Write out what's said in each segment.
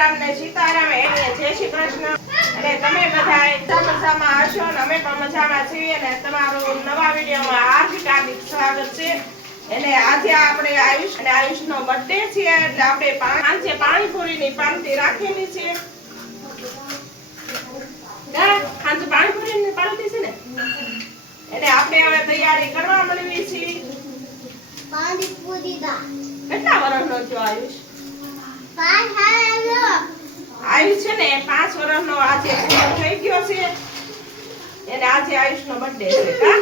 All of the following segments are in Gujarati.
રામ ને સીતારામ એને જય શ્રી કૃષ્ણ. અને તમે બધા મજામાં હશો અને અમે પણ મજામાં છીએ અને તમારું નવા વિડીયોમાં હાર્દિક હાર્દિક સ્વાગત છે. અને આજે આપણે આયુષ અને આયુષનો બર્થડે છે એટલે આપણે પાંચે પાણીપુરીની પાર્ટી રાખેલી છે. ના, સાંજે પાણીપુરીની પાર્ટી છે ને? એટલે આપણે હવે તૈયારી કરવા મળવી છે પાણીપુરી કેટલા વર્ષનો થયો આયુષ? પાંચ આયુષ છે ને, પાંચ વર્ષનો આજે પૂરો થઈ ગયો છે. એને આજે આયુષનો બર્થડે છે કા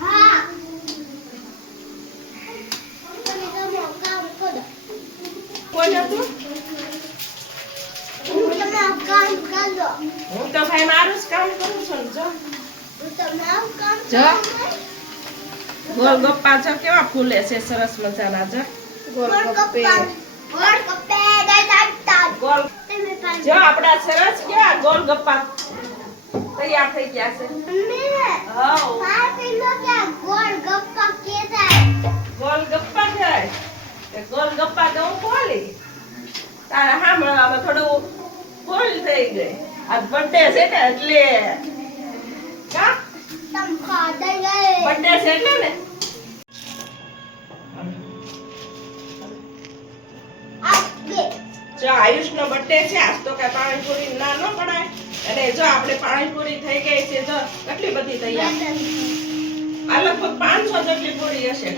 હા તો ભાઈ મારું જ કામ કરું છું જો. જો. કરું ગપ્પા જો કેવા ફૂલે છે, સરસ મજાના, જો. ગોલ ગપ્પે ગોલ જો આપડા સરસ ગયા ગોલ ગપ્પા તૈયાર થઈ ગયા છે. માર પેલો કે ગોળ ગપ્પા કેતા ગોલ ગપ્પા થાય એ ગોલ ગપ્પા તો હું બોલી તારા સાંભળવામાં થોડું ફૂલ થઈ ગઈ. આ બર્થડે છે ને એટલે કા? તમ ખાધા ગયે. બર્થડે છે એટલે ને? આયુષનો બર્થડે છે આજ તો કઈ પાણીપુરી ના ન પડાય. અને જો આપણે પાણીપુરી થઈ ગઈ છે જો કેટલી બધી તૈયાર? આ લગભગ પાંચસો જેટલી પૂરી હશે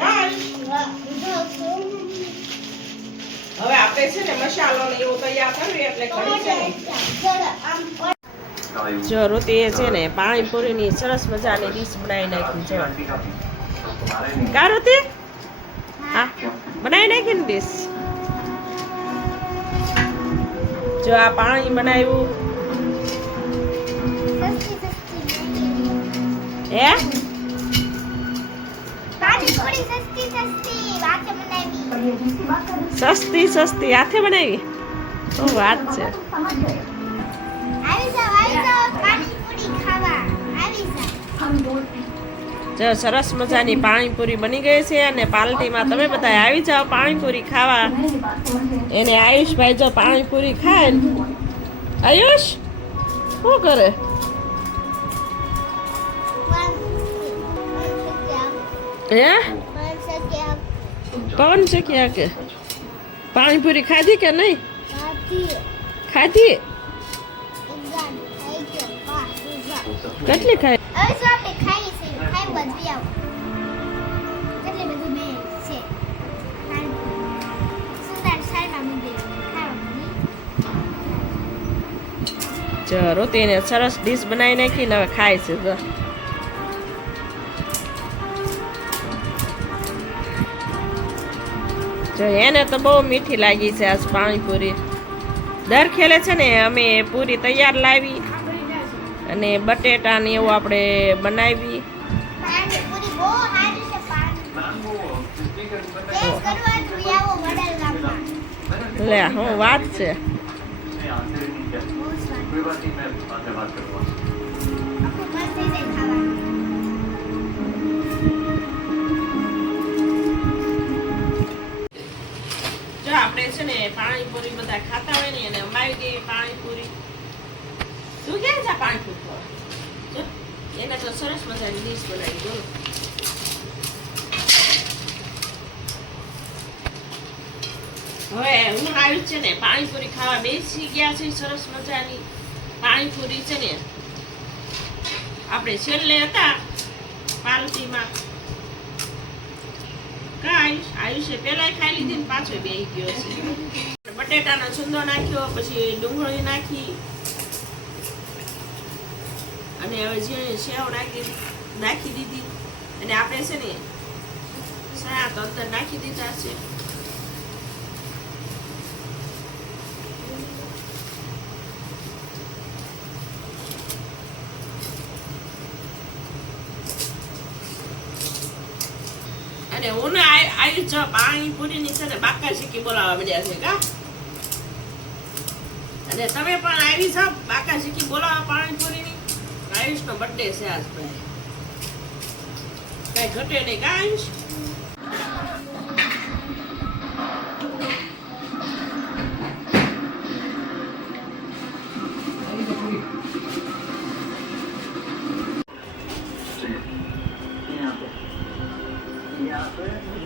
હવે આપણે છે ને મસાલો ને એવું તૈયાર કરવી એટલે કરી છે જો ઋતિએ છે ને પાણીપુરીની સરસ મજાની ડીશ બનાવી નાખી છે. કા ઋતિ? હા બનાવી નાખી ને ડીશ જો આ પાણી બનાવ્યું. હે? સસ્તી સસ્તી. હાથે બનાવી? શું વાત છે? આવી જાવ આવી જાવ પાણીપુરી ખાવા. આવી જાવ જો સરસ મજાની પાણીપુરી બની ગઈ છે અને પાલટીમાં તમે બધા આવી જાઓ પાણીપુરી ખાવા. એને આયુષભાઈ જો પાણીપુરી ખાય ને. આયુષ શું કરે? હે? પવન છે ક્યાં કે? પાણીપુરી ખાધી કે નહીં? ખાધી? કેટલી ખાઈ? ખાઈ બધી આવો કેટલી બધી મેં છે. સુંદર ખાવાની જો સરસ ડીશ બનાવી નાખી ને હવે ખાય છે તો જો એને તો બહુ મીઠી લાગી છે આજ પાણીપુરી. દર ખેલે છે ને અમે પૂરી તૈયાર લાવી. અને બટેટા ને એવું આપણે બનાવી. લે હું વાત છે. આપણે છે ને પાણીપુરી બધા ખાતા હોય ને એને અમારી પાણીપુરી. શું કે છે પાણીપુરી? એના તો સરસ મજાની ડીશ બનાવી દો હવે હું આવી છે ને, પાણીપુરી ખાવા બેસી ગયા છે, સરસ મજાની. પાણીપુરી છે ને, આપણે છેલ્લે હતા પાલતીમાં આયુષ આયુષે પહેલાં ખાઈ લીધી ને પાછો બેહી ગયો છે. બટેટાનો છુંદો નાખ્યો, પછી ડુંગળી નાખી. અને હવે જે સેવ નાખી નાખી દીધી. અને આપણે છે ને સાત અંદર નાખી દીધા છે. અને હું ને આયુ જો પાણીપુરીની છે ને બાકા શીખી બોલાવવા મળ્યા છે, કા? અને તમે પણ આવી છો બાકા શીખી બોલાવવા પાણીપુરીની આયુષનો બર્થડે છે આજ ભાઈ. કઈ ઘટે નહીં, કા આયુષ?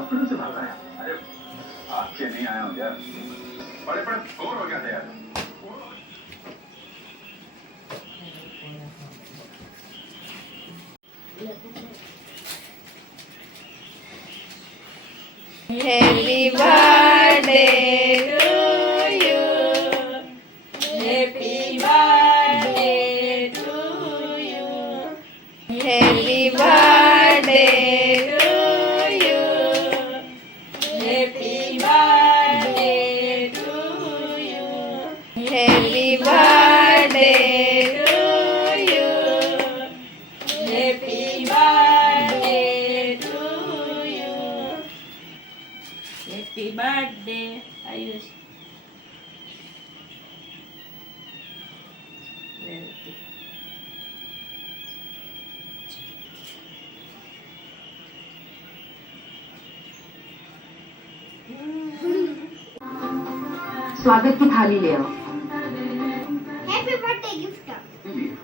हॉस्पिटल से भागा है अरे आपके नहीं आया हूँ यार बड़े बड़े बोर हो गया था यार Happy birthday. Happy birthday Ayush સ્વાગત की थाली ले आओ।